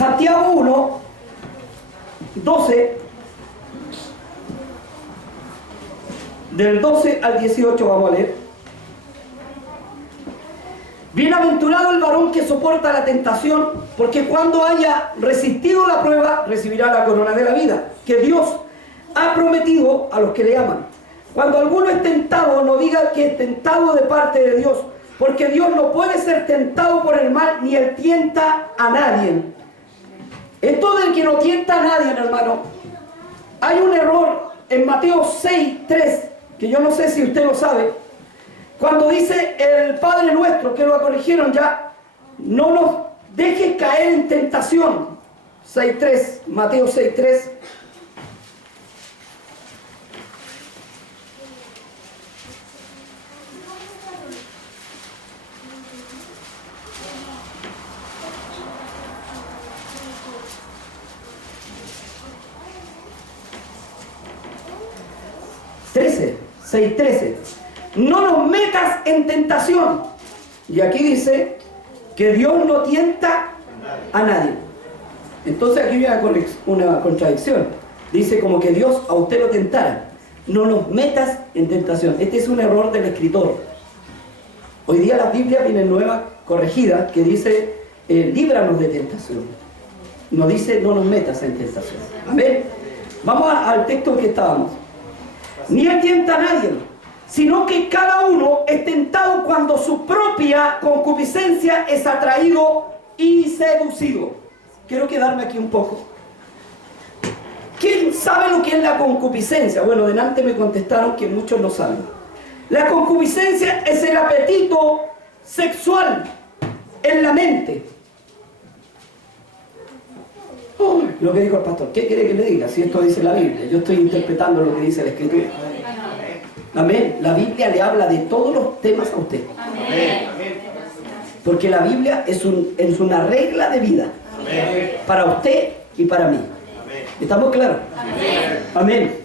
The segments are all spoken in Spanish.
Santiago 1, 12, del 12 al 18 vamos a leer. Bienaventurado el varón que soporta la tentación, porque cuando haya resistido la prueba, recibirá la corona de la vida, que Dios ha prometido a los que le aman. Cuando alguno es tentado, no diga que es tentado de parte de Dios, porque Dios no puede ser tentado por el mal, ni él tienta a nadie. Esto del que no tienta a nadie, hermano, hay un error en Mateo 6, 3, que yo no sé si usted lo sabe, cuando dice el Padre Nuestro, que lo corrigieron ya, no nos dejes caer en tentación. 6.3, Mateo 6.3. Trece, 6.13. No nos metas en tentación. Y aquí dice que Dios no tienta a nadie. Entonces aquí viene una contradicción. Dice como que Dios a usted lo tentara. No nos metas en tentación. Este es un error del escritor. Hoy día las Biblias vienen nuevas, corregidas, que dice líbranos de tentación. No dice no nos metas en tentación. Amén. Vamos al texto en que estábamos. Ni él tienta a nadie, sino que cada uno es tentado cuando su propia concupiscencia es atraído y seducido. Quiero quedarme aquí un poco. ¿Quién sabe lo que es la concupiscencia? Bueno, delante me contestaron que muchos no saben. La concupiscencia es el apetito sexual en la mente. Lo que dijo el pastor, ¿qué quiere que le diga? Si esto dice la Biblia, yo estoy interpretando lo que dice la Escritura. Amén. La Biblia le habla de todos los temas a usted. Amén. Porque la Biblia es una regla de vida. Amén. Para usted y para mí. Amén. ¿Estamos claros? Amén. Amén.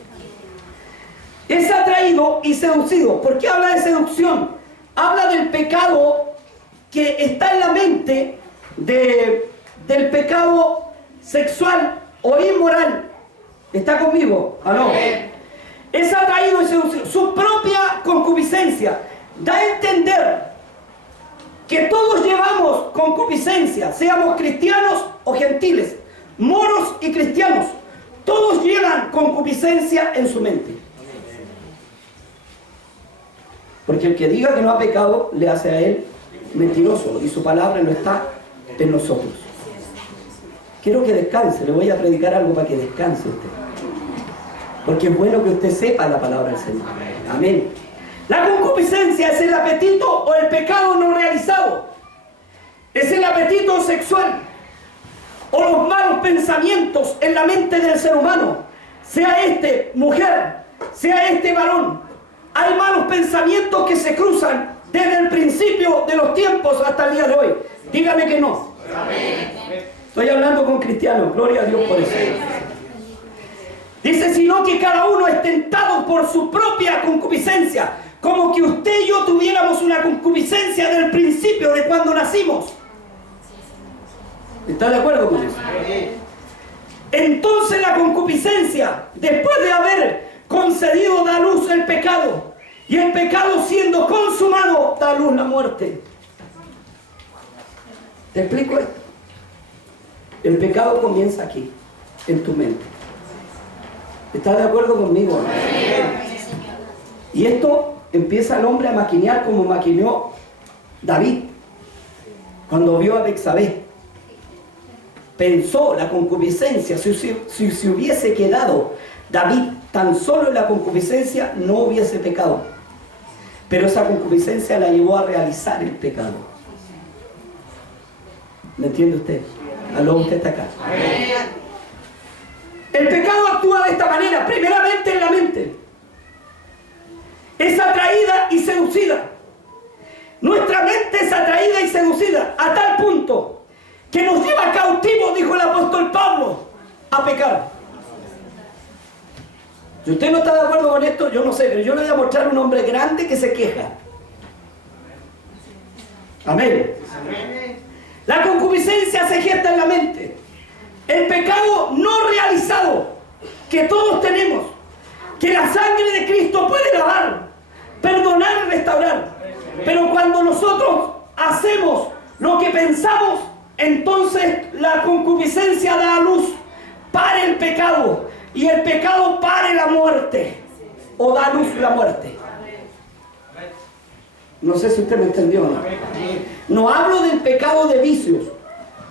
Es atraído y seducido. ¿Por qué habla de seducción? Habla del pecado que está en la mente, del pecado sexual o inmoral. ¿Está conmigo? ¿Aló? Es atraído y seducido. Su propia concupiscencia da a entender que todos llevamos concupiscencia, seamos cristianos o gentiles, moros y cristianos. Todos llevan concupiscencia en su mente. Porque el que diga que no ha pecado le hace a él mentiroso y su palabra no está en nosotros. Quiero que descanse, le voy a predicar algo para que descanse usted. Porque es bueno que usted sepa la palabra del Señor. Amén. La concupiscencia es el apetito o el pecado no realizado. Es el apetito sexual o los malos pensamientos en la mente del ser humano. Sea este mujer, sea este varón. Hay malos pensamientos que se cruzan desde el principio de los tiempos hasta el día de hoy. Dígame que no. Amén. Estoy hablando con cristianos, gloria a Dios por eso. Dice, sino que cada uno es tentado por su propia concupiscencia, como que usted y yo tuviéramos una concupiscencia del principio, de cuando nacimos. ¿Está de acuerdo con eso? Entonces la concupiscencia, después de haber concedido, da luz el pecado, y el pecado siendo consumado, da luz la muerte. ¿Te explico esto? El pecado comienza aquí, en tu mente. ¿Estás de acuerdo conmigo? Y esto empieza el hombre a maquinear como maquineó David cuando vio a Betsabé. Pensó la concupiscencia, si hubiese quedado David tan solo en la concupiscencia, no hubiese pecado. Pero esa concupiscencia la llevó a realizar el pecado. ¿Me entiende usted? Aló, usted está acá. El pecado actúa de esta manera, primeramente en la mente. Es atraída y seducida. Nuestra mente es atraída y seducida a tal punto que nos lleva cautivos, dijo el apóstol Pablo, a pecar. Si usted no está de acuerdo con esto, yo no sé, pero yo le voy a mostrar un hombre grande que se queja. Amén. La concupiscencia se gesta en la mente. el pecado no realizado que todos tenemos, que la sangre de Cristo puede lavar, perdonar y restaurar. Pero cuando nosotros hacemos lo que pensamos, entonces la concupiscencia da a luz, para el pecado, y el pecado pare la muerte, o da a luz la muerte. No sé si usted me entendió o no. No hablo del pecado de vicios,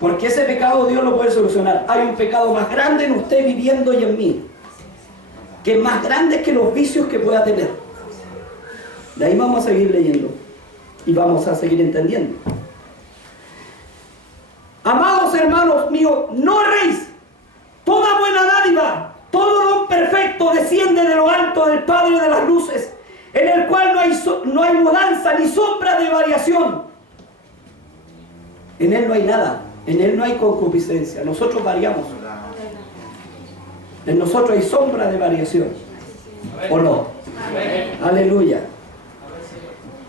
porque ese pecado Dios lo puede solucionar. Hay un pecado más grande en usted viviendo y en mí, que es más grande que los vicios que pueda tener. De ahí vamos a seguir leyendo y vamos a seguir entendiendo. Amados hermanos míos, no erréis. Toda buena dádiva, todo don perfecto desciende de lo alto del Padre de las luces, en el cual no hay mudanza ni sombra de variación. En Él no hay nada, en Él no hay concupiscencia. Nosotros variamos. En nosotros hay sombra de variación. ¿O no? Aleluya.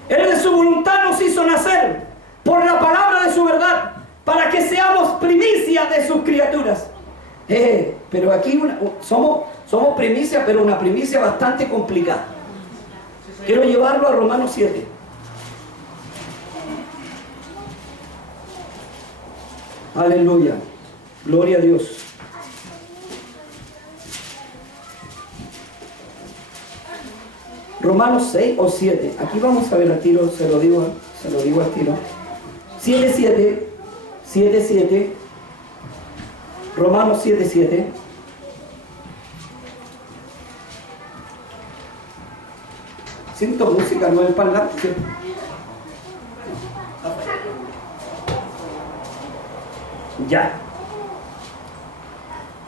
Él de su voluntad nos hizo nacer por la palabra de su verdad, para que seamos primicia de sus criaturas. Pero aquí somos primicia, pero una primicia bastante complicada. Quiero llevarlo a Romanos 7. Aleluya. Gloria a Dios. Romanos 6 o 7. Aquí vamos a ver al tiro, se lo digo al tiro. 7:7. 7:7. Romanos 7:7. Siento música, no el parlante, ¿cierto? Ya.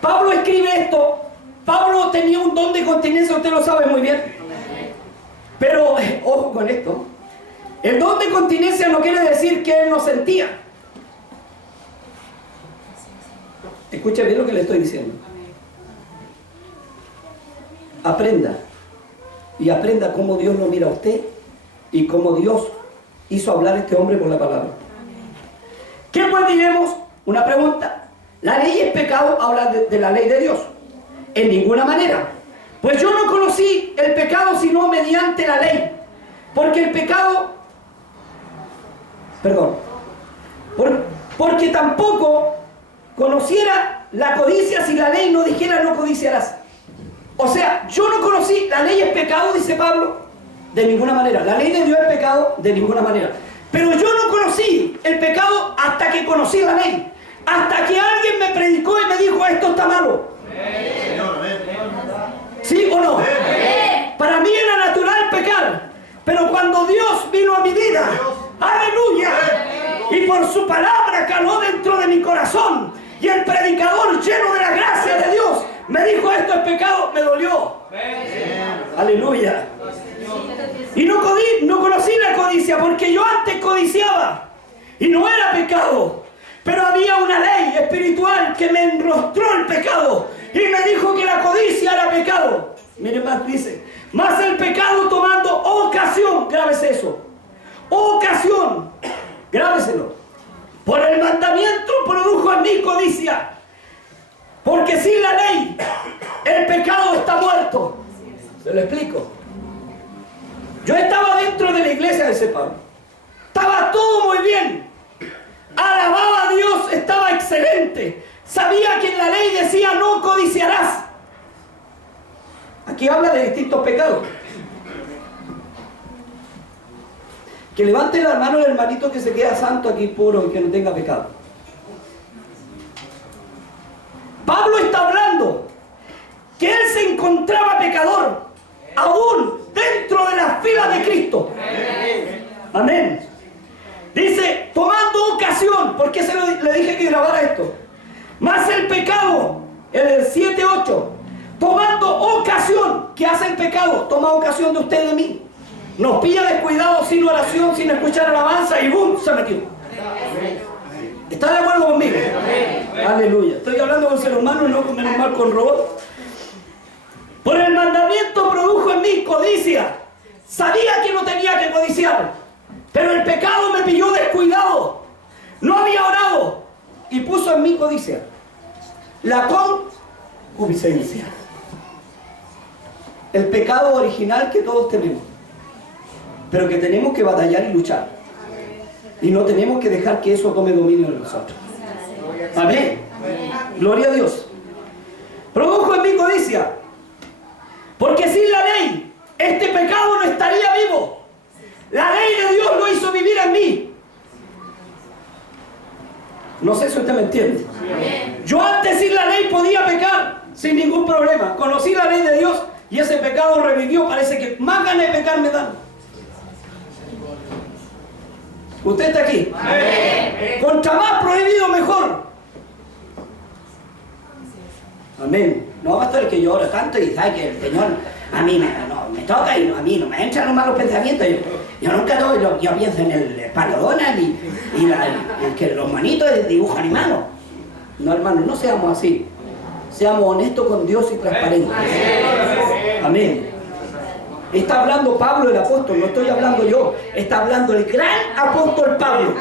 Pablo escribe esto. Pablo tenía un don de continencia, usted lo sabe muy bien. Pero, ojo con esto. El don de continencia no quiere decir que él no sentía. Escuche bien lo que le estoy diciendo. Aprenda. Y aprenda cómo Dios lo mira a usted y cómo Dios hizo hablar a este hombre por la palabra. ¿Qué pues diremos? Una pregunta. ¿La ley es pecado? Habla de la ley de Dios. En ninguna manera. Pues yo no conocí el pecado sino mediante la ley. Porque el pecado... Porque tampoco conociera la codicia si la ley no dijera no codiciarás. O sea, yo no conocí, la ley es pecado, dice Pablo, de ninguna manera. La ley de Dios es pecado, de ninguna manera. Pero yo no conocí el pecado hasta que conocí la ley. Hasta que alguien me predicó y me dijo, esto está malo. ¿Sí o no? Para mí era natural pecar. Pero cuando Dios vino a mi vida, aleluya, y por su palabra caló dentro de mi corazón, y el predicador lleno de la gracia de Dios me dijo, esto es pecado, me dolió. Aleluya. Y no conocí la codicia, porque yo antes codiciaba y no era pecado, pero había una ley espiritual que me enrostró el pecado y me dijo que la codicia era pecado. Miren más, dice, más el pecado tomando ocasión, grábese eso, ocasión, grábeselo, por el mandamiento produjo en mí codicia. Porque sin la ley, el pecado está muerto. Se lo explico. Yo estaba dentro de la iglesia de ese Pablo. Estaba todo muy bien. Alababa a Dios, estaba excelente. Sabía que en la ley decía no codiciarás. Aquí habla de distintos pecados. Que levante la mano el hermanito que se queda santo aquí puro y que no tenga pecado. Pablo está hablando que él se encontraba pecador aún dentro de las filas de Cristo. Amén. Dice, tomando ocasión, ¿por qué le dije que grabara esto? Más el pecado, el 7:8, tomando ocasión, ¿qué hace el pecado? Toma ocasión de usted y de mí. Nos pilla descuidados sin oración, sin escuchar alabanza y ¡bum! Se metió. ¿Está de acuerdo conmigo? Aleluya. Estoy hablando con ser humano, no menos mal con robot. Por el mandamiento produjo en mí codicia. Sabía que no tenía que codiciar, pero el pecado me pilló descuidado. No había orado y puso en mí codicia. La concupiscencia. El pecado original que todos tenemos, pero que tenemos que batallar y luchar. Y no tenemos que dejar que eso tome dominio de nosotros. Amén. Gloria a Dios. Produjo en mí codicia, porque sin la ley este pecado no estaría vivo. La ley de Dios lo hizo vivir en mí. No sé si usted me entiende. Yo antes sin la ley podía pecar sin ningún problema. Conocí la ley de Dios y ese pecado revivió. Parece que más ganas de pecar me dan. Usted está aquí. Contra más prohibido, mejor. Amén. No, pastor, es que yo oro tanto y sabe que el Señor a mí me toca y a mí no me entran los malos pensamientos. Yo nunca yo pienso en el Pato Donald y que los manitos de dibujo animado. No, hermano, no seamos así. Seamos honestos con Dios y transparentes. Amén. Está hablando Pablo el apóstol, no estoy hablando yo. Está hablando el gran apóstol Pablo.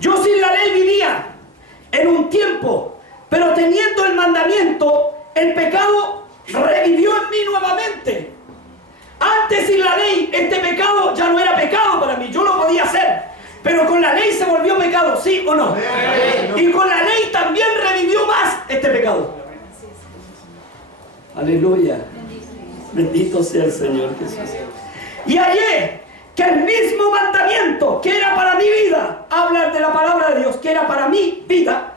Yo sin la ley vivía en un tiempo, pero teniendo el mandamiento, el pecado revivió en mí nuevamente. Antes sin la ley, este pecado ya no era pecado para mí, yo lo podía hacer. Pero con la ley se volvió pecado, ¿sí o no? Y con la ley también revivió más este pecado. Aleluya. Bendito sea el Señor Jesús. Y hallé que el mismo mandamiento que era para mi vida, habla de la palabra de Dios, que era para mi vida,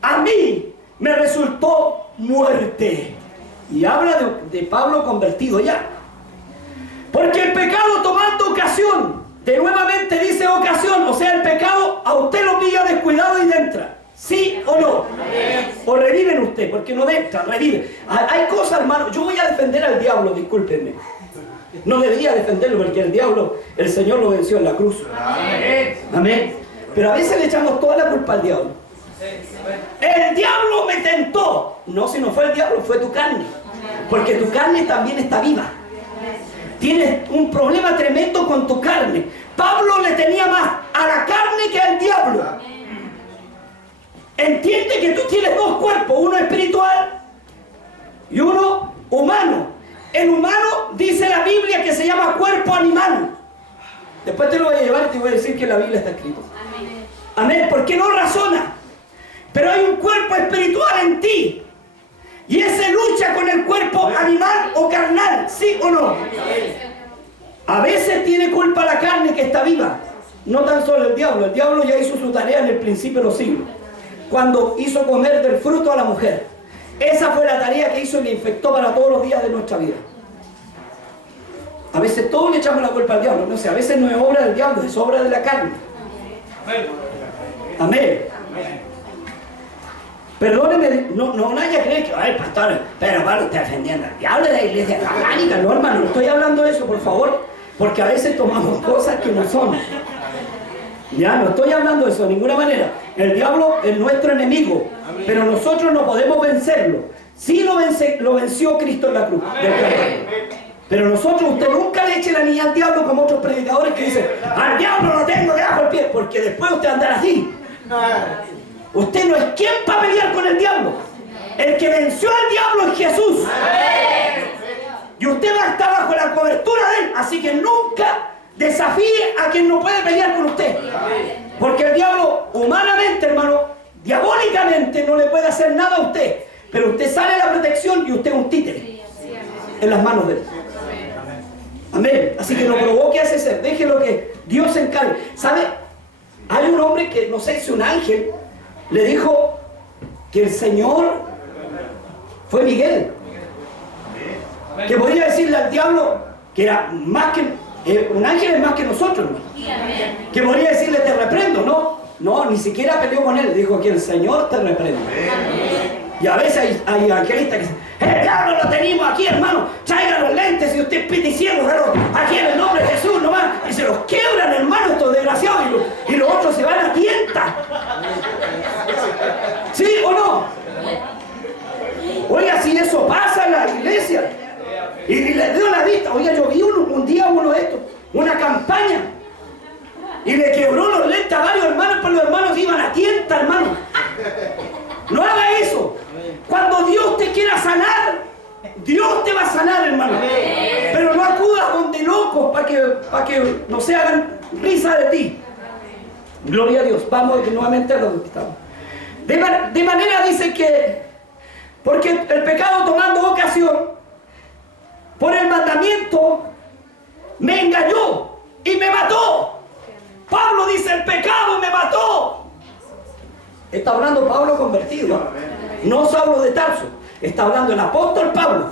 a mí me resultó muerte. Y habla de Pablo convertido ya. Porque el pecado tomando ocasión, de nuevamente dice ocasión, o sea, el pecado a usted lo pilla descuidado y entra. ¿Sí o no? O reviven usted, porque no entra, revive. Hay cosas, hermano, yo voy a defender al diablo, discúlpenme. No debería defenderlo porque el diablo, el Señor lo venció en la cruz. Amén. Pero a veces le echamos toda la culpa al diablo. El diablo me tentó. No, si no fue el diablo, fue tu carne. Porque tu carne también está viva. Tienes un problema tremendo con tu carne. Pablo le tenía más a la carne que al diablo. Entiende que tú tienes dos cuerpos, uno espiritual y uno humano. El humano dice la Biblia que se llama cuerpo animal. Después te lo voy a llevar y te voy a decir que en la Biblia está escrito. Amén, porque no razona. Pero hay un cuerpo espiritual en ti. Y ese lucha con el cuerpo animal o carnal, ¿sí o no? A veces tiene culpa la carne que está viva. No tan solo el diablo ya hizo su tarea en el principio de los siglos. Cuando hizo comer del fruto a la mujer. Esa fue la tarea que hizo y le infectó para todos los días de nuestra vida. A veces todos le echamos la culpa al diablo. No sé, a veces no es obra del diablo, es obra de la carne. Amén. Perdóneme, no haya creer que, ay, pastor, pero Pablo está defendiendo al diablo de la iglesia satánica. No, hermano, no estoy hablando de eso, por favor, porque a veces tomamos cosas que no son. Ya, no estoy hablando de eso de ninguna manera. El diablo es nuestro enemigo, pero nosotros no podemos vencerlo. Sí lo venció Cristo en la cruz del Calvario. Pero nosotros, usted nunca le eche la niña al diablo como otros predicadores que dicen, al diablo lo tengo debajo del pie, porque después usted andará así. Usted no es quien para pelear con el diablo. El que venció al diablo es Jesús. Y usted va a estar bajo la cobertura de él, así que nunca desafíe a quien no puede pelear con usted. Porque el diablo, humanamente, hermano, diabólicamente no le puede hacer nada a usted. Pero usted sale de la protección y usted es un títere en las manos de él. Amén. Así que no provoque a ese ser. Déjelo que Dios se encargue. ¿Sabe? Hay un hombre que, no sé si un ángel, le dijo que el Señor fue Miguel. Que podía decirle al diablo que era más que... un ángel es más que nosotros, hermano. Que podría decirle te reprendo, no, ni siquiera peleó con él, dijo que el Señor te reprende. Y a veces hay angelistas que dicen, el diablo lo tenemos aquí, hermano, traigan los lentes y usted pite ciego, pero aquí en el nombre de Jesús nomás, y se los quiebran, hermano, estos desgraciados, y los otros se van a tientas. ¿Sí o no? Oiga, si eso pasa en la iglesia. Y les dio la vista. Oiga, yo vi un día uno de estos, una campaña, y le quebró los lentes a varios hermanos, pero los hermanos iban a tienta, hermano. No Gloria a Dios. Vamos nuevamente a lo que estamos. De manera dice que, porque el pecado tomando ocasión, por el mandamiento, me engañó y me mató. Pablo dice, el pecado me mató. Está hablando Pablo convertido, no Saulo de Tarso. Está hablando el apóstol Pablo.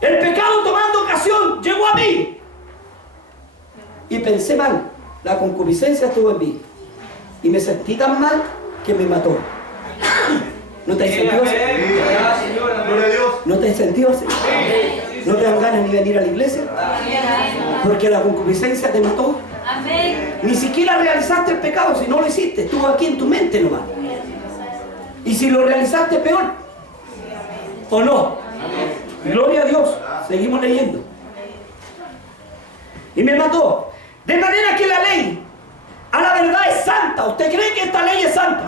El pecado tomando ocasión llegó a mí. Y pensé mal. La concupiscencia estuvo en mí. Y me sentí tan mal que me mató. ¿No te has sentido así? ¿No te has sentido así? ¿No te dan ganas ni venir a la iglesia? Porque la concupiscencia te mató. Ni siquiera realizaste el pecado, si no lo hiciste. Estuvo aquí en tu mente nomás. Y si lo realizaste, peor. ¿O no? Gloria a Dios. Seguimos leyendo. Y me mató. De manera que la ley a la verdad es santa. ¿Usted cree que esta ley es santa?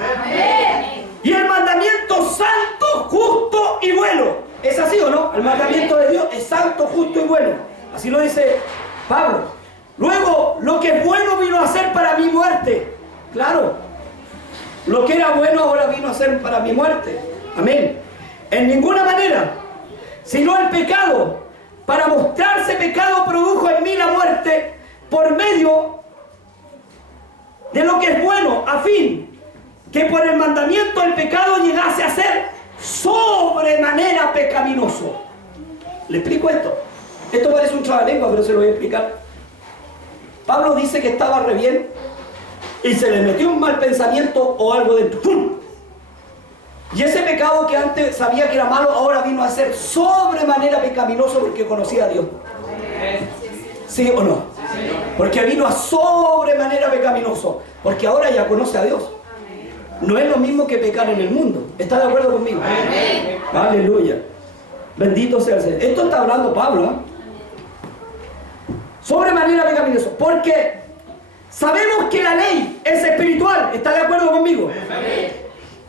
Y el mandamiento santo, justo y bueno. ¿Es así o no? El mandamiento de Dios es santo, justo y bueno. Así lo dice Pablo. Luego, lo que es bueno vino a ser para mi muerte. Claro. Lo que era bueno ahora vino a ser para mi muerte. Amén. En ninguna manera, sino el pecado. Para mostrarse pecado produjo en mí la muerte por medio de lo que es bueno, a fin que por el mandamiento el pecado llegase a ser sobremanera pecaminoso. ¿Le explico esto? Esto parece un trabalengua, pero se lo voy a explicar. Pablo dice que estaba re bien y se le metió un mal pensamiento o algo dentro. ¡Pum! Y ese pecado que antes sabía que era malo, ahora vino a ser sobremanera pecaminoso porque conocía a Dios. ¿Sí o no? Porque vino a sobremanera pecaminoso, porque ahora ya conoce a Dios. No es lo mismo que pecar en el mundo. ¿Está de acuerdo conmigo? Amén. Aleluya. Bendito sea el Señor. Esto está hablando Pablo, ¿eh? Sobremanera pecaminoso. Porque sabemos que la ley es espiritual. ¿Está de acuerdo conmigo? Amén.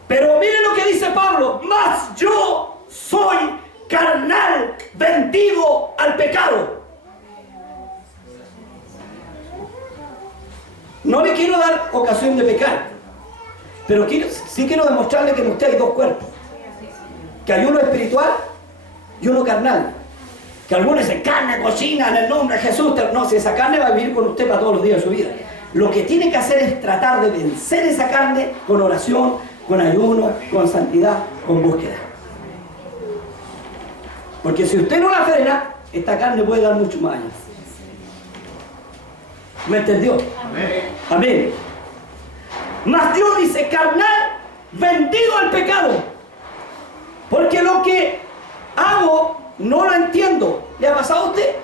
Pero miren lo que dice Pablo. Mas yo soy carnal, vendido al pecado. No le quiero dar ocasión de pecar, pero sí quiero demostrarle que en usted hay dos cuerpos. Que hay uno espiritual y uno carnal. Que algunos dicen, carne, cochina, en el nombre de Jesús. No, si esa carne va a vivir con usted para todos los días de su vida. Lo que tiene que hacer es tratar de vencer esa carne con oración, con ayuno, con santidad, con búsqueda. Porque si usted no la frena, esta carne puede dar mucho más años. ¿Me entendió? Amén. Amén. Mas Dios dice, carnal, vendido al pecado. Porque lo que hago no lo entiendo. ¿Le ha pasado a usted?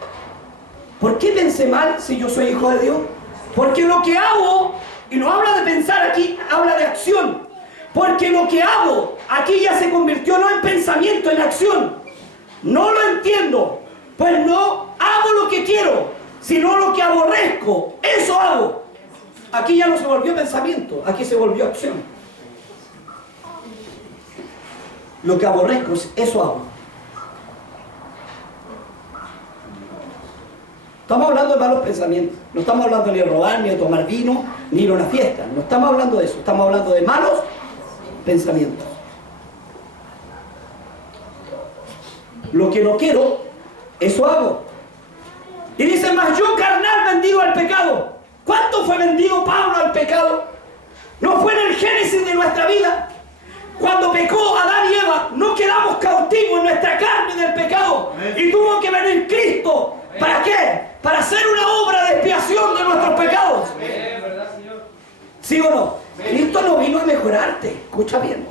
¿Por qué pensé mal si yo soy hijo de Dios? Porque lo que hago, y no habla de pensar aquí, habla de acción. Porque lo que hago aquí ya se convirtió no en pensamiento, en acción. No lo entiendo, pues no hago lo que quiero, sino lo que aborrezco, eso hago. Aquí ya no se volvió pensamiento, aquí se volvió acción. Lo que aborrezco, eso hago. Estamos hablando de malos pensamientos. No estamos hablando ni de robar, ni de tomar vino, ni de una fiesta. No estamos hablando de eso. Estamos hablando de malos pensamientos. Lo que no quiero, eso hago. Y dice, mas yo carnal vendido al pecado. ¿Cuánto fue vendido Pablo al pecado? ¿No fue en el génesis de nuestra vida? Cuando pecó Adán y Eva, no quedamos cautivos en nuestra carne del pecado. Y tuvo que venir Cristo. ¿Para qué? Para hacer una obra de expiación de nuestros pecados. ¿Sí o no? Cristo no vino a mejorarte. Escucha bien.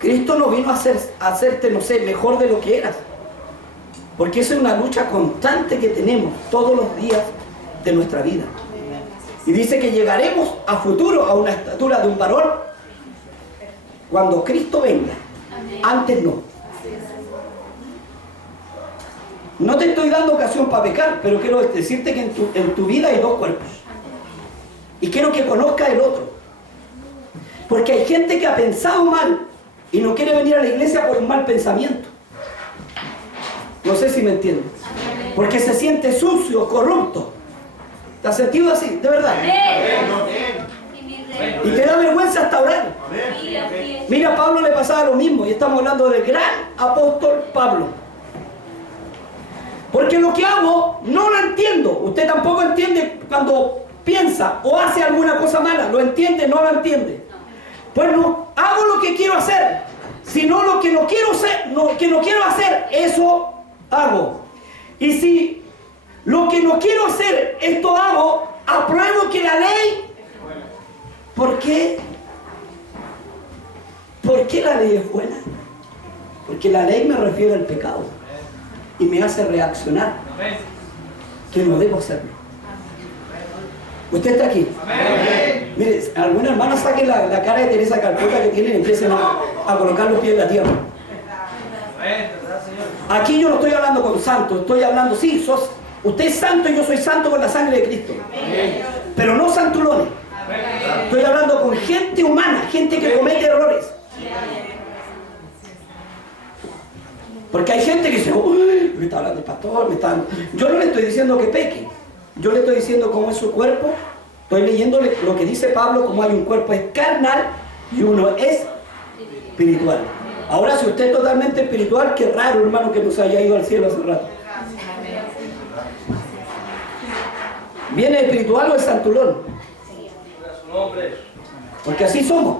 Cristo no vino a hacerte, no sé, mejor de lo que eras. Porque esa es una lucha constante que tenemos todos los días de nuestra vida. Y dice que llegaremos a futuro a una estatura de un varón cuando Cristo venga. Antes no. No te estoy dando ocasión para pecar, pero quiero decirte que en tu vida hay dos cuerpos. Y quiero que conozcas el otro. Porque hay gente que ha pensado mal y no quiere venir a la iglesia por un mal pensamiento. No sé si me entiendes. Porque se siente sucio, corrupto. ¿Te has sentido así? ¿De verdad? Y te da vergüenza hasta orar. Mira, a Pablo le pasaba lo mismo, y estamos hablando del gran apóstol Pablo. Porque lo que hago no lo entiendo. Usted tampoco entiende cuando piensa o hace alguna cosa mala. ¿Lo entiende? No lo entiende. Pues no hago lo que quiero hacer, sino lo que no quiero hacer, eso hago. Y si lo que no quiero hacer, esto hago, apruebo que la ley. ¿Por qué? ¿Por qué la ley es buena? Porque la ley me refiere al pecado y me hace reaccionar que no debo hacerlo. Usted está aquí. Mire, alguna hermana saque la cara de Teresa Calcuta que tiene y empiecen a colocar los pies en la tierra. Aquí yo no estoy hablando con santos, estoy hablando, sí, usted es santo y yo soy santo con la sangre de Cristo, pero no santulones. Estoy hablando con gente humana, gente que comete errores. Porque hay gente que dice, uy, me está hablando el pastor, Yo no le estoy diciendo que peque, yo le estoy diciendo cómo es su cuerpo. Estoy leyéndole lo que dice Pablo, como hay un cuerpo es carnal y uno es espiritual. Ahora, si usted es totalmente espiritual, qué raro, hermano, que no se haya ido al cielo hace rato. ¿Viene espiritual o es santulón? Porque así somos.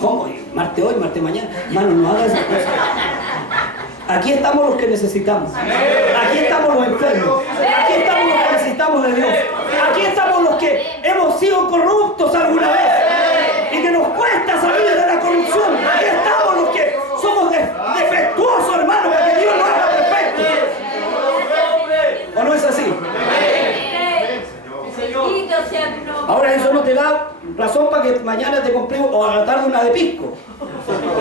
¿Cómo? Marte hoy, Marte mañana. Hermano, no haga esas cosas. Aquí estamos los que necesitamos. Aquí estamos los enfermos. Aquí estamos los que necesitamos de Dios. Aquí estamos los que hemos sido corruptos alguna vez y que nos cuesta salir de la corrupción. Aquí estamos los que somos defectuosos, hermano, para que Dios nos haga perfecto. ¿O no es así? Ahora eso no te da razón para que mañana te compre o a la tarde una de pisco,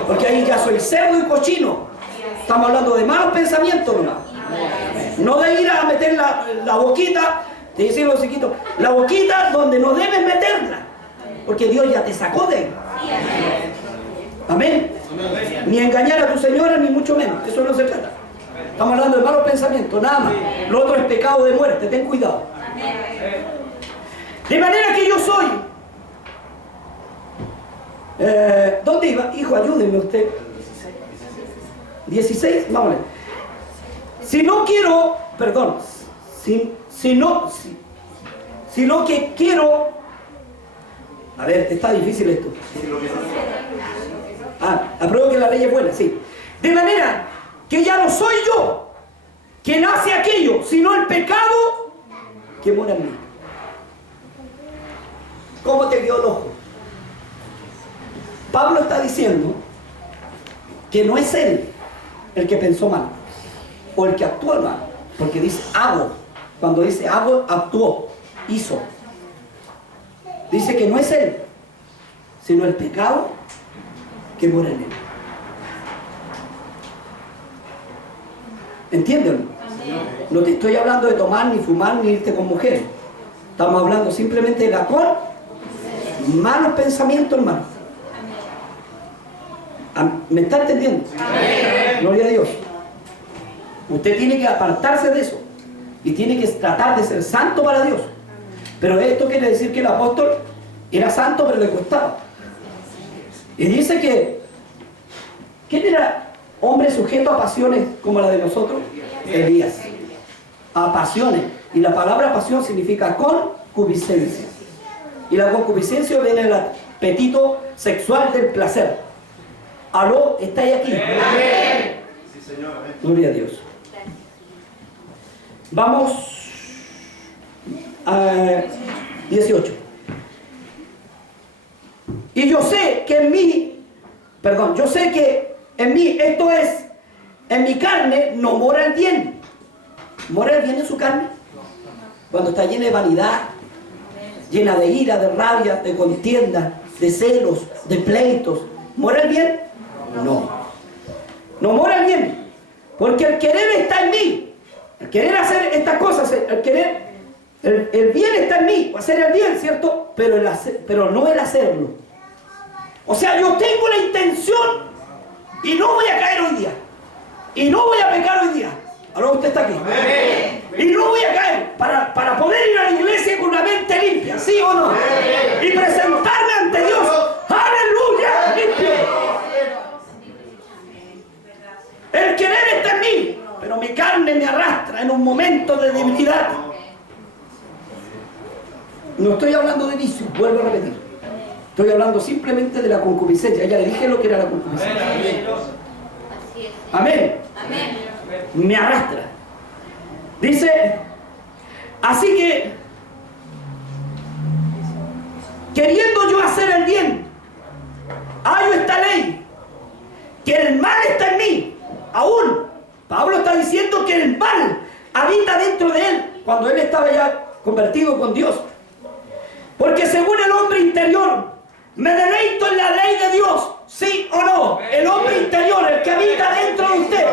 porque ahí ya soy cerdo y cochino. Estamos hablando de malos pensamientos nomás, no de ir a meter la boquita, te dicen los chiquitos, la boquita donde no debes meterla, porque Dios ya te sacó de él. Amén. Ni engañar a tu señora, ni mucho menos, eso no se trata. Estamos hablando de malos pensamientos, nada más. Lo otro es pecado de muerte, ten cuidado. De manera que yo soy. ¿Dónde iba? Hijo, ayúdenme usted. 16, vamos a ver. Si no quiero, perdón, si no que quiero. A ver, está difícil esto. Apruebo que la ley es buena, sí. De manera que ya no soy yo quien hace aquello, sino el pecado que mora en mí. ¿Cómo te vio el ojo? Pablo está diciendo que no es él el que pensó mal o el que actuó mal, porque dice hago. Cuando dice hago, actuó, hizo. Dice que no es él, sino el pecado que mora en él. ¿Entienden? No te estoy hablando de tomar, ni fumar, ni irte con mujeres. Estamos hablando simplemente de la malos pensamientos, hermano. ¿Me está entendiendo? Gloria a Dios. Usted tiene que apartarse de eso y tiene que tratar de ser santo para Dios. Pero esto quiere decir que el apóstol era santo, pero le costaba. Y dice que ¿quién era hombre sujeto a pasiones como la de nosotros? Elías. A pasiones. Y la palabra pasión significa concupiscencia. Y la concupiscencia viene del apetito sexual del placer. ¿Aló? ¿Estáis aquí? Amén. Sí, Señor. Gloria a Dios. Vamos a 18. Y yo sé que en mí, esto es, en mi carne no mora el bien. ¿Mora el bien en su carne? Cuando está llena de vanidad, llena de ira, de rabia, de contienda, de celos, de pleitos. ¿Mora el bien? No. No mora el bien. Porque el querer está en mí. El querer hacer estas cosas, el bien está en mí. Hacer el bien, ¿cierto? Pero no el hacerlo. O sea, yo tengo la intención y no voy a caer hoy día. Y no voy a pecar hoy día. Ahora usted está aquí. Y no voy a caer para poder ir a la iglesia con una mente limpia, ¿sí o no? Y presentarme ante Dios, aleluya, limpio. El querer está en mí, pero mi carne me arrastra en un momento de debilidad. No estoy hablando de vicio, vuelvo a repetir. Estoy hablando simplemente de la concupiscencia. Ya le dije lo que era la concupiscencia. Amén. Me arrastra. Dice, así que, queriendo yo hacer el bien, hallo esta ley, que el mal está en mí. Aún, Pablo está diciendo que el mal habita dentro de él, cuando él estaba ya convertido con Dios. Porque según el hombre interior, me deleito en la ley de Dios, ¿sí o no? El hombre interior, el que habita dentro de usted,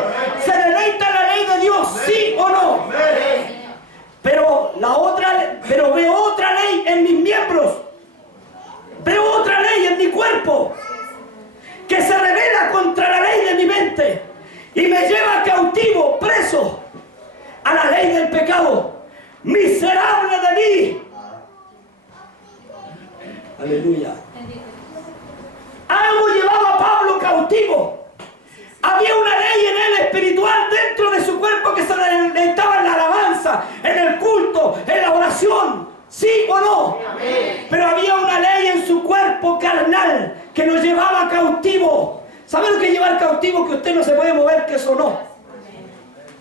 se deleita en la ley de Dios, ¿sí o no? Pero veo otra ley en mis miembros, veo otra ley en mi cuerpo, que se revela contra la ley de mi mente y me lleva cautivo, preso, a la ley del pecado. Miserable de mí. Aleluya. Algo llevaba a Pablo cautivo. Había una ley en él espiritual dentro de su cuerpo que se deleitaba en la alabanza, en el culto, en la oración. ¿Sí o no? Amén. Pero había una ley en su cuerpo carnal que lo llevaba cautivo. ¿Sabe lo que es llevar cautivo? Que usted no se puede mover, que eso no.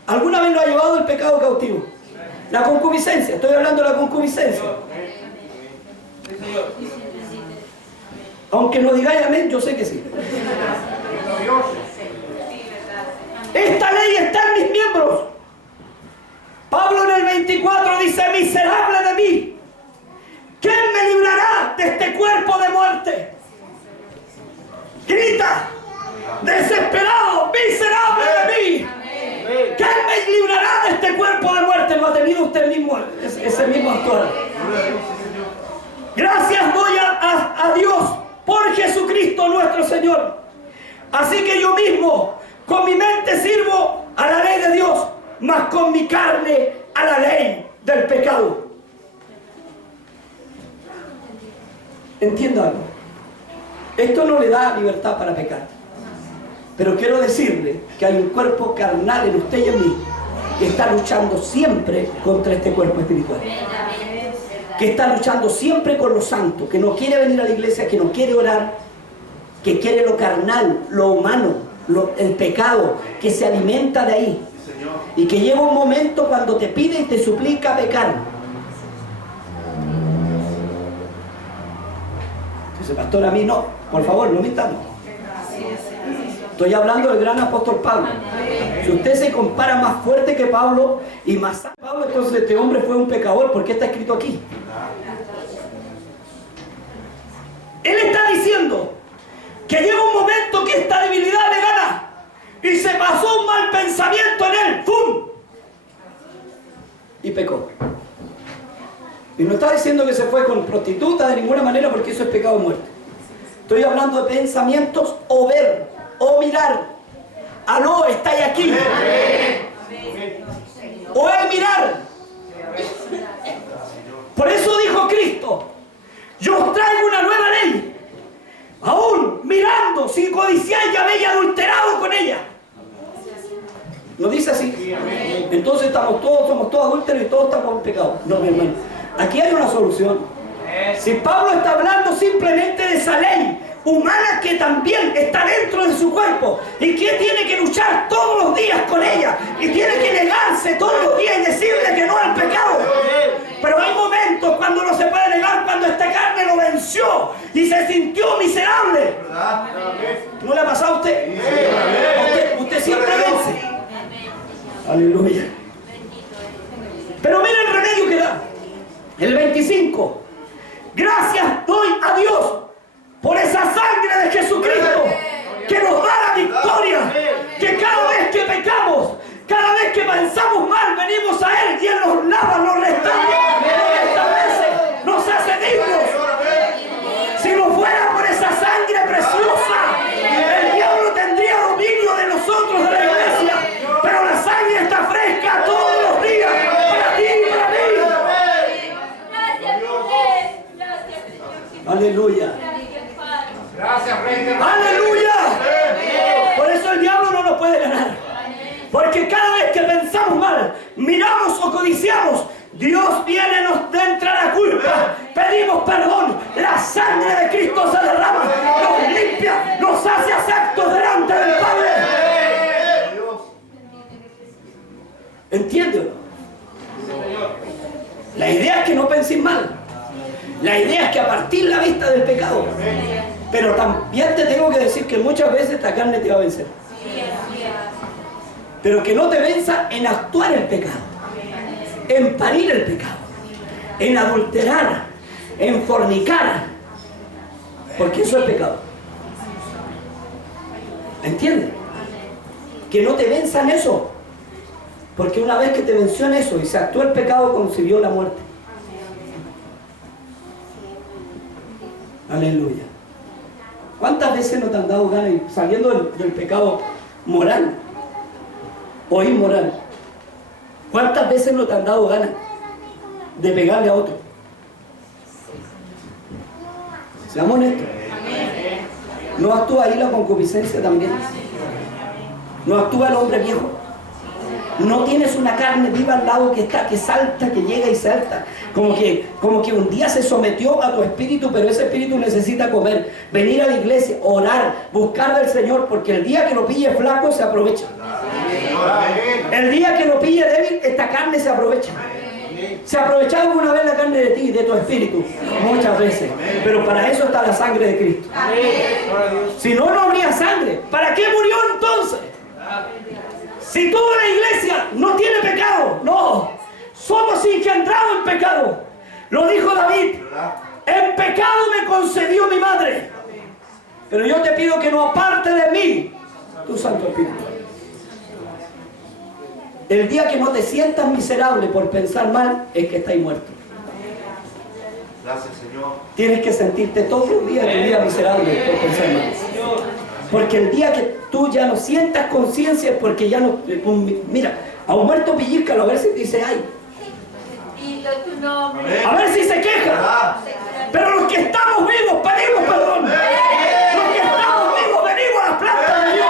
¿Alguna vez lo ha llevado el pecado cautivo? La concupiscencia. Estoy hablando de la concupiscencia. Aunque no digáis amén, yo sé que sí. Esta ley está en mis miembros. Pablo en el 24 dice, miserable de mí, ¿quién me librará de este cuerpo de muerte? Grita, desesperado, miserable de mí, ¿quién me librará de este cuerpo de muerte? Lo ha tenido usted mismo, ese mismo actual. Gracias doy a Dios por Jesucristo nuestro Señor. Así que yo mismo con mi mente sirvo a la ley de Dios, mas con mi carne a la ley del pecado. Entienda algo. Esto no le da libertad para pecar. Pero quiero decirle que hay un cuerpo carnal en usted y en mí que está luchando siempre contra este cuerpo espiritual. Que está luchando siempre con lo santo, que no quiere venir a la iglesia, que no quiere orar, que quiere lo carnal, lo humano, el pecado, que se alimenta de ahí. Y que llega un momento cuando te pide y te suplica pecar. Dice, pastor, a mí no, por favor, no mintamos. Estoy hablando del gran apóstol Pablo. Si usted se compara más fuerte que Pablo y más santo que Pablo, entonces este hombre fue un pecador. ¿Por qué está escrito aquí? Él está diciendo que llega un momento que esta debilidad le gana y se pasó un mal pensamiento en él. ¡Fum! Y pecó. Y no está diciendo que se fue con prostituta de ninguna manera, porque eso es pecado de muerte. Estoy hablando de pensamientos o ver o mirar. Aló, estáis aquí. O el mirar. Por eso dijo Cristo, yo os traigo una nueva ley. Aún mirando, si codiciáis, ya habéis adulterado con ella. ¿No dice así? Entonces somos todos adúlteros y todos estamos en pecado. No, mi hermano. Aquí hay una solución. Si Pablo está hablando simplemente de esa ley humana que también está dentro de su cuerpo y que tiene que luchar todos los días con ella y tiene que negarse todos los días y decirle que no al pecado. Pero hay momentos cuando no se puede negar, cuando esta carne lo venció y se sintió miserable. ¿No le ha pasado a usted? Usted siempre vence. Aleluya. Pero mira el remedio que da. El 25. Gracias doy a Dios por esa sangre de Jesucristo que nos da la victoria. Que cada vez que pecamos, cada vez que pensamos mal, venimos a Él y Él nos lava, nos restaura, nos restablece, nos hace dignos. Si no fuera por esa sangre preciosa, el diablo tendría dominio de nosotros, de la iglesia. Pero la sangre está fresca todos los días ¡Aleluya! Por eso el diablo no nos puede ganar. Porque cada vez que pensamos mal, miramos o codiciamos, Dios viene y nos entra la culpa. Pedimos perdón. La sangre de Cristo se derrama, nos limpia, nos hace aceptos delante del Padre. ¿Entiendes? La idea es que no penséis mal. La idea es que apartéis la vista del pecado. Pero también te tengo que decir que muchas veces esta carne te va a vencer. Pero que no te venza en actuar el pecado, en parir el pecado, en adulterar, en fornicar, porque eso es pecado. ¿Entiendes? Que no te venza en eso, porque una vez que te venció en eso y se actuó el pecado, concibió la muerte. Aleluya. ¿Cuántas veces no te han dado ganas, saliendo del pecado moral o inmoral? ¿Cuántas veces no te han dado ganas de pegarle a otro? Seamos honestos. ¿No actúa ahí la concupiscencia también? ¿No actúa el hombre viejo? No tienes una carne viva al lado que está, que salta, que llega y salta. Como que un día se sometió a tu espíritu, pero ese espíritu necesita comer, venir a la iglesia, orar, buscar del Señor, porque el día que lo pille flaco se aprovecha. El día que lo pille débil, esta carne se aprovecha. ¿Se ha aprovechado alguna vez la carne de ti, de tu espíritu? Muchas veces. Pero para eso está la sangre de Cristo. Si no, no habría sangre. ¿Para qué murió entonces? Si toda la iglesia no tiene pecado, no, somos engendrados en pecado. Lo dijo David: en pecado me concedió mi madre, pero yo te pido que no aparte de mí tu Santo Espíritu. El día que no te sientas miserable por pensar mal, es que estáis muerto. Gracias, Señor. Tienes que sentirte todos los días de tu vida miserable por pensar mal. Porque el día que tú ya no sientas conciencia es porque ya no... Mira, a un muerto pellizcalo, a ver si dice ay. A ver si se queja. Pero los que estamos vivos pedimos perdón. Los que estamos vivos venimos a las plantas de Dios.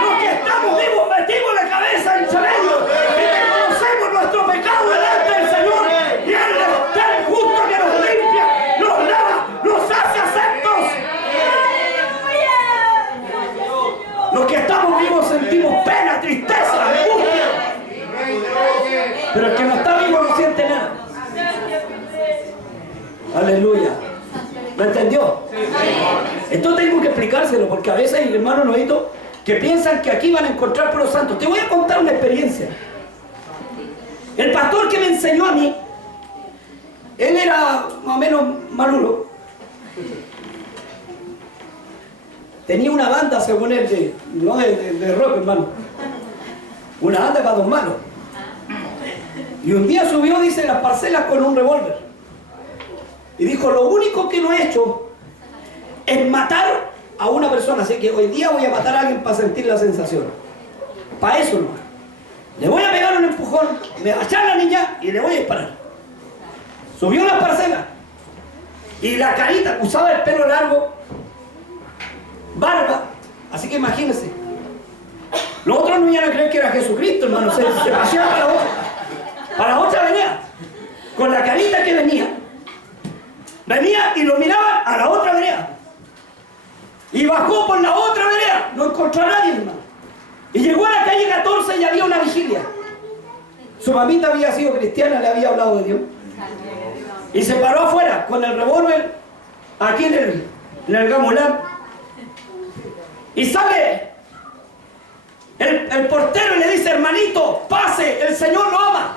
Los que estamos vivos metimos la cabeza en medio y reconocemos nuestro pecado delante del Señor. Y Él es tan justo que nos limpia, nos lava, nos hace aceptos. Los que estamos vivos sentimos pena, tristeza, angustia. Pero el que no está vivo no siente nada. Aleluya. ¿Me entendió? Esto tengo que explicárselo porque a veces hay hermanos nuevitos que piensan que aquí van a encontrar puros santos. Te voy a contar una experiencia. El pastor que me enseñó a mí, él era más o menos malulo. Tenía una banda, según él, de rock, hermano. Una banda para dos malos. Y un día subió, dice, las parcelas con un revólver. Y dijo, lo único que no he hecho es matar a una persona. Así que hoy día voy a matar a alguien para sentir la sensación. Para eso no. Le voy a pegar un empujón, me va a echar la niña y le voy a disparar. Subió las parcelas. Y la carita, usaba el pelo largo, barba. Así que imagínense. Los otros no iban a creer que era Jesucristo, hermano. Se paseaba para la otra venía. Con la carita que venía. Venía y lo miraba a la otra vereda. Y bajó por la otra vereda. No encontró a nadie, hermano. Y llegó a la calle 14 y había una vigilia. Su mamita había sido cristiana, le había hablado de Dios. Y se paró afuera con el revólver aquí en el gamulán. Y sale el portero y le dice, hermanito, pase, el Señor lo ama.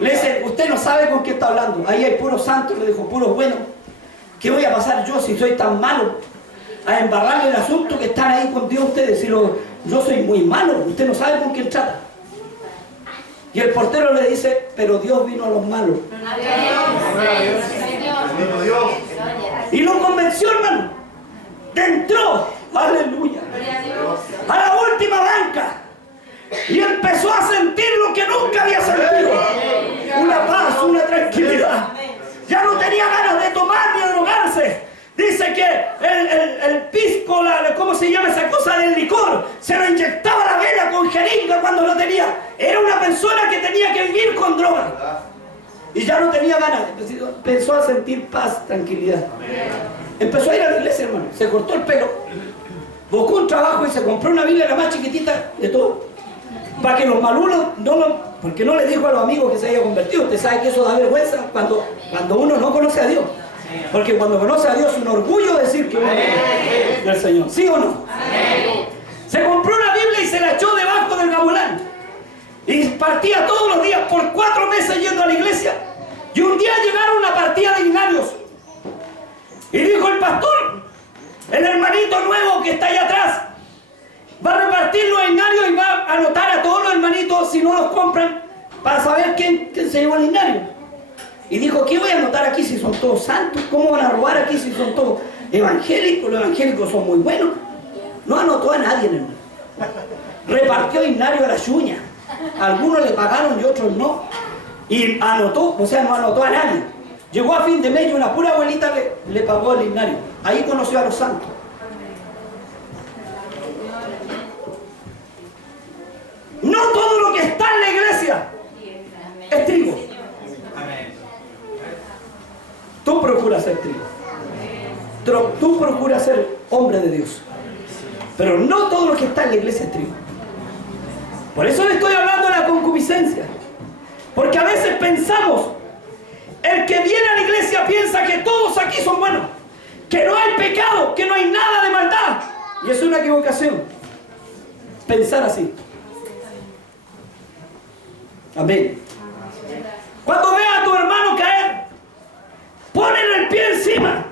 Le dice, usted no sabe con qué está hablando. Ahí hay puros santos, le dijo, puros buenos. ¿Qué voy a pasar yo si soy tan malo? A embarrarle el asunto que están ahí con Dios ustedes. Si yo soy muy malo, usted no sabe con quién trata. Y el portero le dice, pero Dios vino a los malos. Y lo convenció, hermano. Entró, aleluya, a la última banca. Y empezó a sentir lo que nunca había sentido. Una paz, una tranquilidad. Ya no tenía ganas de tomar ni de drogarse. Dice que el pisco, ¿cómo se llama esa cosa del licor? Se lo inyectaba la vena con jeringa cuando lo tenía. Era una persona que tenía que vivir con droga. Y ya no tenía ganas. Empezó a sentir paz, tranquilidad. Empezó a ir a la iglesia, hermano. Se cortó el pelo. Buscó un trabajo y se compró una Biblia, la más chiquitita de todo. Para que los malulos porque no le dijo a los amigos que se había convertido. Usted sabe que eso da vergüenza cuando uno no conoce a Dios. Porque cuando conoce a Dios es un orgullo decir que uno es del Señor. ¿Sí o no? Se compró una Biblia y se la echó debajo del gabolán. Y partía todos los días por 4 meses yendo a la iglesia. Y un día llegaron una partida de dinarios. Y dijo el pastor, el hermanito nuevo que está allá atrás, va a repartir los dinarios y va a anotar a todos los hermanitos si no los compran para saber quién se llevó el dinario. Y dijo, ¿qué voy a anotar aquí si son todos santos? ¿Cómo van a robar aquí si son todos evangélicos? Los evangélicos son muy buenos. No anotó a nadie, hermano. Repartió dinario a la chuña. Algunos le pagaron y otros no. Y anotó, o sea, no anotó a nadie. Llegó a fin de mes y una pura abuelita le pagó el dinario. Ahí conoció a los santos. No todo lo que está en la iglesia es trigo. Tú procuras ser trigo. Tú procuras ser hombre de Dios. Pero no todo lo que está en la iglesia es trigo. Por eso le estoy hablando de la concupiscencia. Porque a veces pensamos, el que viene a la iglesia piensa que todos aquí son buenos, que no hay pecado, que no hay nada de maldad. Y eso es una equivocación. Pensar así. Amén. Cuando veas a tu hermano caer, ponle el pie encima.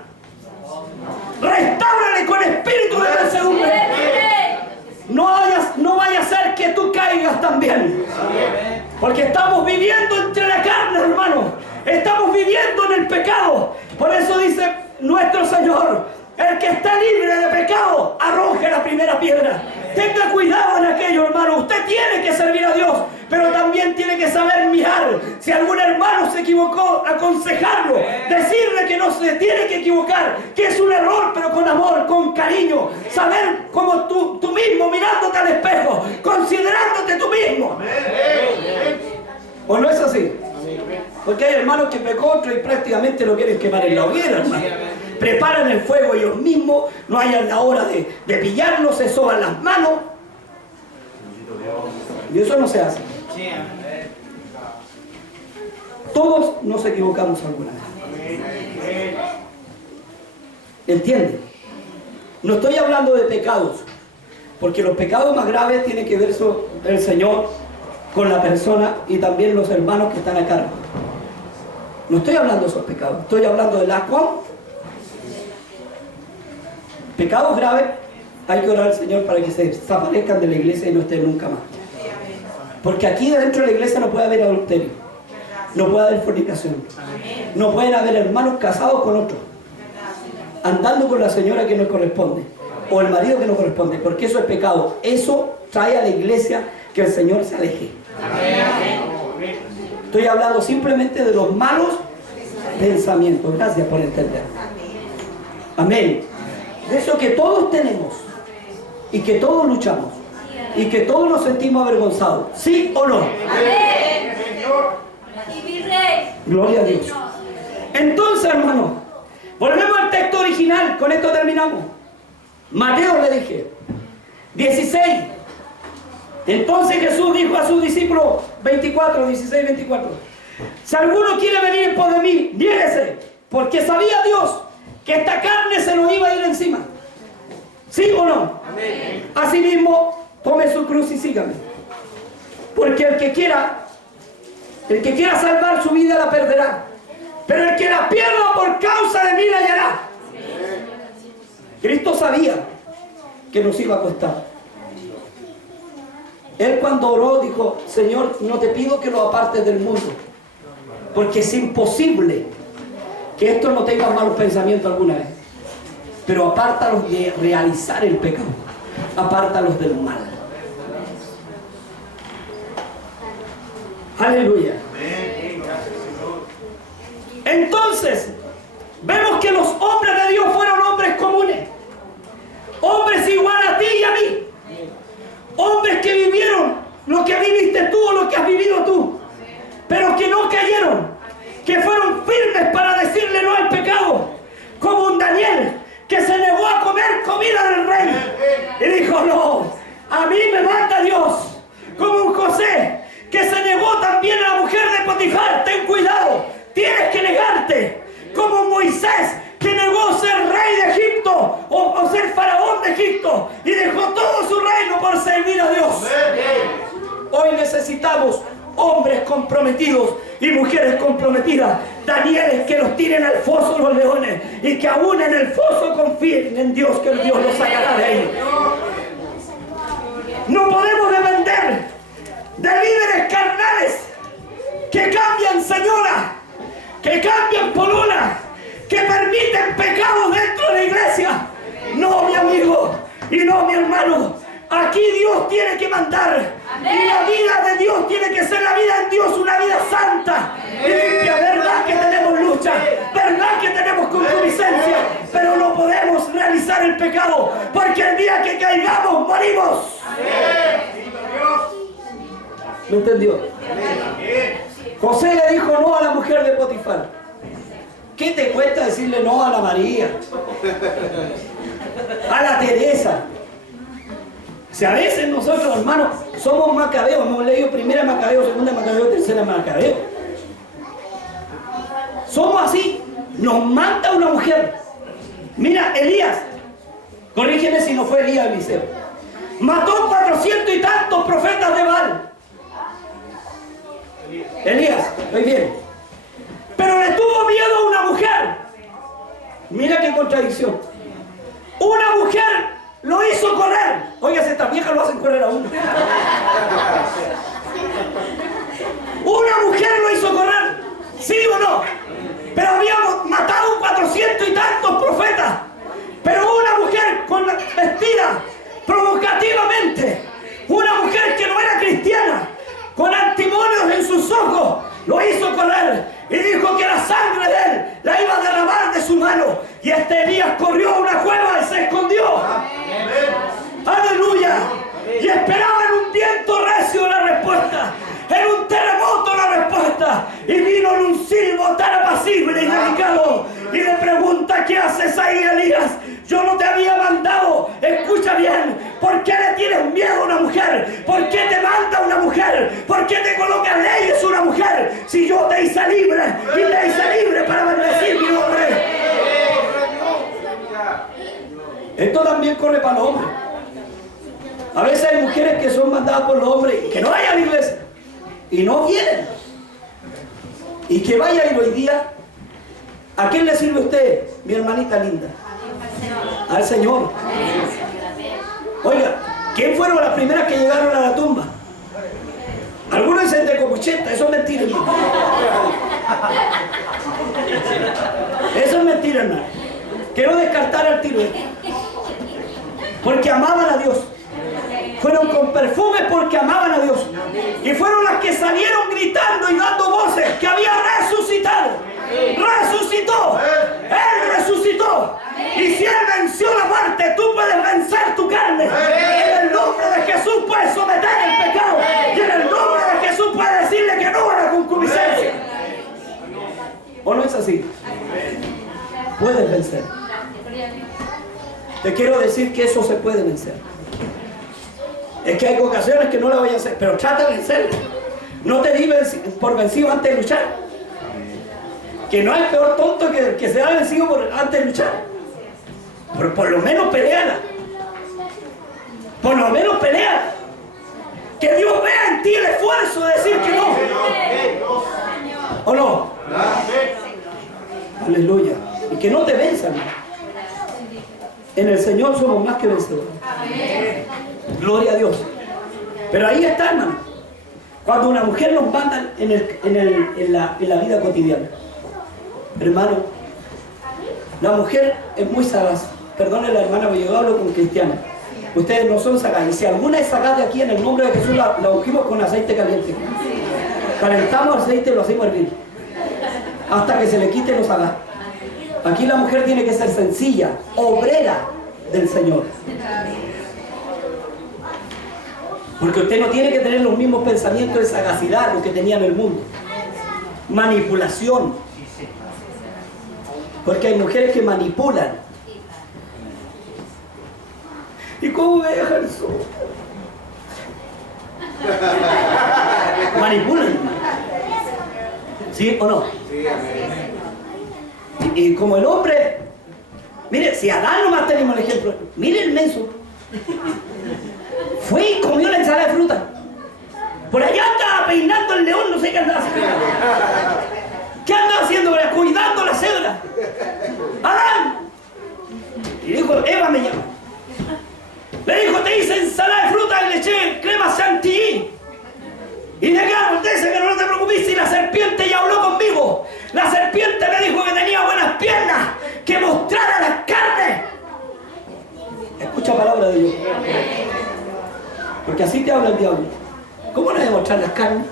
Restáurale con espíritu de mansedumbre. No vaya a ser que tú caigas también. Porque estamos viviendo entre la carne, hermano. Estamos viviendo en el pecado. Por eso dice nuestro Señor, el que está libre de pecado, arroje la primera piedra. Tenga cuidado en aquello, hermano. Usted tiene que servir a Dios, pero también tiene que saber mirar. Si algún hermano se equivocó, aconsejarlo, decirle que no se tiene que equivocar, que es un error, pero con amor, con cariño. Saber como tú mismo, mirándote al espejo, considerándote tú mismo. ¿O no es así? Porque hay hermanos que pecó otro y prácticamente lo quieren quemar en la hoguera, hermano. Preparan el fuego ellos mismos, no hayan la hora de pillarlo, se soban las manos. Y eso no se hace. Todos nos equivocamos alguna vez. ¿Entienden? No estoy hablando de pecados, porque los pecados más graves tienen que ver el Señor con la persona y también los hermanos que están a cargo. No estoy hablando de esos pecados, estoy hablando de la pecados graves. Hay que orar al Señor para que se desaparezcan de la iglesia y no estén nunca más. Porque aquí dentro de la iglesia no puede haber adulterio, no puede haber fornicación, no pueden haber hermanos casados con otros, andando con la señora que no corresponde, o el marido que no corresponde, porque eso es pecado. Eso trae a la iglesia que el Señor se aleje. Estoy hablando simplemente de los malos pensamientos. Gracias por entender. Amén. De eso que todos tenemos y que todos luchamos y que todos nos sentimos avergonzados. ¿Sí o no? Amén. Gloria a Dios. Entonces, hermano, volvemos al texto original. Con esto terminamos. Mateo le dije 16. Entonces Jesús dijo a sus discípulos, 16, 24, si alguno quiere venir en pos de mí, niéguese, porque sabía Dios que esta carne se nos iba a ir encima. ¿Sí o no? Amén. Asimismo, tome su cruz y sígame. Porque el que quiera salvar su vida la perderá, pero el que la pierda por causa de mí la hallará. Cristo sabía que nos iba a costar. Él cuando oró dijo, Señor, no te pido que lo apartes del mundo, porque es imposible que estos no tengan malos pensamientos alguna vez, pero apártalos de realizar el pecado, apártalos del mal. Aleluya. Entonces, vemos que los hombres de Dios fueron hombres comunes. Hombres igual a ti y a mí. Hombres que vivieron lo que viviste tú o lo que has vivido tú. Pero que no cayeron. Que fueron firmes para decirle no al pecado. Como un Daniel que se negó a comer comida del rey. Y dijo, no, a mí me manda Dios. Como un José que se negó también a la mujer de Potifar. Ten cuidado, tienes que negarte. Como Moisés que negó ser rey de Egipto o ser faraón de Egipto y dejó todo su reino por servir a Dios. Hoy necesitamos hombres comprometidos y mujeres comprometidas. Danieles que los tiren al foso los leones y que aún en el foso confíen en Dios, que Dios los sacará de ahí. No podemos depender de líderes carnales que cambian señora, que cambian polola, que permiten pecados dentro de la iglesia. No, mi amigo, y no, mi hermano. Aquí Dios tiene que mandar. Amén. Y la vida de Dios tiene que ser la vida en Dios, una vida santa y limpia. Verdad que tenemos lucha, verdad que tenemos concupiscencia, pero no podemos realizar el pecado, porque el día que caigamos morimos. ¿Me entendió? José le dijo no a la mujer de Potifar. ¿Qué te cuesta decirle no a la María? A la Teresa. Si a veces nosotros, hermanos, somos macabeos, hemos leído primera Macabeo, segunda Macabeo, tercera Macabeo. Somos así. Nos manda una mujer. Mira, Elías, corrígeme si no fue Elías Eliseo, mató 400 y tantos profetas de Baal. Elías, muy bien. Pero le tuvo miedo a una mujer. Mira qué contradicción. Una mujer lo hizo correr. Oiga, si estas viejas lo hacen correr a uno. Una mujer lo hizo correr. ¿Sí o no? Pero habíamos matado 400 y tantos profetas. Pero una mujer vestida provocativamente, una mujer que no era cristiana, con antimonios en sus ojos, lo hizo correr y dijo que la sangre de él la iba a derramar de su mano. Y Elías corrió a una cueva y se escondió. Aleluya. Y esperaba en un viento recio la respuesta, en un terremoto la respuesta, y vino en un silbo tan apacible y delicado y le pregunta: ¿qué haces ahí, Elías? Yo no te había mandado. Escucha bien, ¿por qué le tienes miedo a una mujer? ¿Por qué te manda una mujer? ¿Por qué te coloca leyes una mujer? Si yo te hice libre y te hice libre para bendecir mi nombre. Esto también corre para los hombres. A veces hay mujeres que son mandadas por los hombres que no vayan a la iglesia y no vienen. Y que vaya a ir hoy día. ¿A quién le sirve usted, mi hermanita linda? Al Señor. Oiga, ¿quién fueron las primeras que llegaron a la tumba? Algunos dicen de Copucheta. Eso es mentira, hermano. Eso es mentira, hermano. Quiero descartar al tiro. Porque amaban a Dios. Fueron con perfume porque amaban a Dios. Y fueron las que salieron gritando y dando voces que había resucitado. Resucitó. Él resucitó. Y si Él venció la muerte, tú puedes vencer tu carne. En el nombre de Jesús puedes someter el pecado. Y en el nombre de Jesús puedes decirle que no a la concupiscencia. ¿O no es así? Puedes vencer. Te quiero decir que eso se puede vencer. Es que hay ocasiones que no la voy a hacer, pero trata de vencerla. No te di por vencido antes de luchar. Que no hay peor tonto que se ha vencido antes de luchar. Pero por lo menos peleala. Por lo menos peleala. Que Dios vea en ti el esfuerzo de decir que no. ¿O no? Aleluya. Y que no te venzan. En el Señor somos más que vencedores. Gloria a Dios. Pero ahí está, hermano. Cuando una mujer nos manda en la vida cotidiana. Hermano, la mujer es muy sagaz. Perdone la hermana, pero yo hablo con cristianos. Ustedes no son sagaz. Y si alguna es sagaz de aquí, en el nombre de Jesús, la ungimos con aceite caliente. Calentamos aceite y lo hacemos hervir. Hasta que se le quite lo sagaz. Aquí la mujer tiene que ser sencilla, obrera del Señor. Porque usted no tiene que tener los mismos pensamientos de sagacidad, los que tenía en el mundo. Manipulación. Porque hay mujeres que manipulan. ¿Y cómo me deja el sol? Manipulan. ¿Sí o no? Y como el hombre, mire, si Adán nomás tenemos el ejemplo, mire el menso. Fue y comió la ensalada de fruta. Por allá estaba peinando el león, no sé qué andaba haciendo. ¿Qué andaba haciendo? Cuidando la cebra. ¡Adán! Y dijo, Eva me llama. Le dijo, te hice ensalada de fruta y le eché crema chantilly. Y de qué acontece, que no te preocupes, si la serpiente ya habló conmigo. La serpiente me dijo que tenía buenas piernas, que mostrara las carnes. Escucha palabra de Dios. Porque así te habla el diablo. ¿Cómo no hay que mostrar las carnes?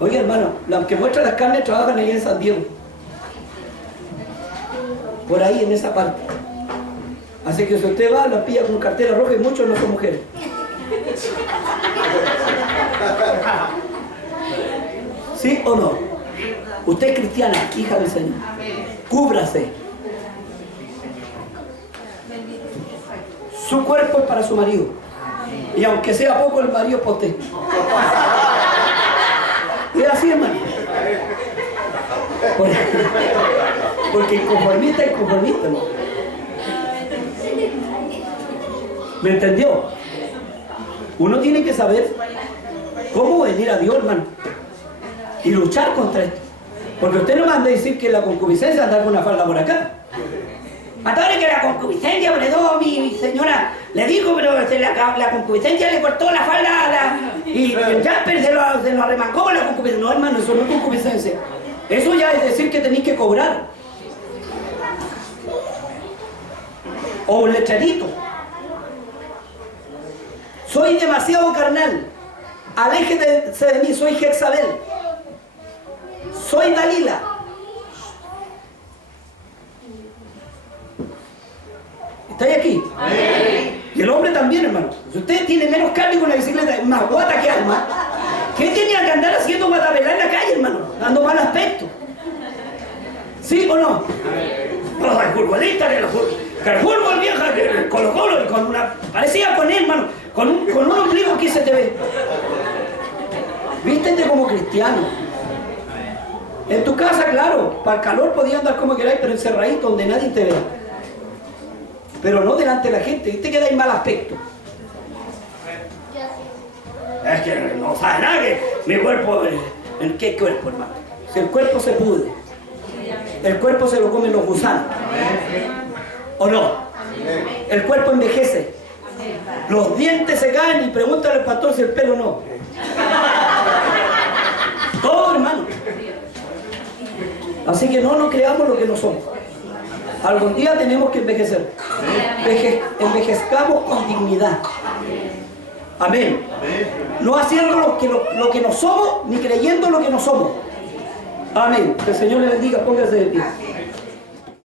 Oye, hermano, los que muestran las carnes trabajan ahí en San Diego. Por ahí, en esa parte. Así que si usted va, la pilla con cartera roja y muchos no son mujeres. ¿Sí o no? Usted es cristiana, hija del Señor. Cúbrase. Su cuerpo es para su marido. Y aunque sea poco, el marido es para usted. Es así, hermano. Porque inconformista es inconformista, ¿no? ¿Me entendió? Uno tiene que saber cómo venir a Dios, hermano, y luchar contra esto. Porque usted no manda a decir que la concupiscencia anda con una falda por acá. Matadores, que la concupiscencia, por mi señora le dijo, pero la concupiscencia le cortó la falda y Jasper se lo arremangó con la concupiscencia. No, hermano, eso no es concupiscencia. Eso ya es decir que tenéis que cobrar. O un lecherito. Soy demasiado carnal. Aléjese de mí, soy Jezabel. Soy Dalila. ¿Estáis aquí? Amén. Y el hombre también, hermano. Si usted tiene menos carne con la bicicleta, es más guata que alma. ¿Qué tenía que andar haciendo guatapelá en la calle, hermano? Dando mal aspecto. ¿Sí o no? Los futbolistas, que el fútbol vieja, que el Colo-Colo, y con una. Parecía con él, hermano. Con un ombligo que se te ve. Vístete como cristiano. En tu casa, claro, para el calor podías andar como queráis, pero encerradito donde nadie te vea. Pero no delante de la gente, y te queda en mal aspecto. Es que no sabe nada que mi cuerpo. ¿En qué cuerpo, hermano? Si el cuerpo se pudre, el cuerpo se lo comen los gusanos. ¿O no? El cuerpo envejece. Los dientes se caen y pregúntale al pastor si el pelo no. Todo, hermano. Así que no nos creamos lo que no somos. Algún día tenemos que envejecer. Envejezcamos con dignidad. Amén. No haciendo lo que no somos, ni creyendo lo que no somos. Amén. Que el Señor le bendiga. Póngase de pie.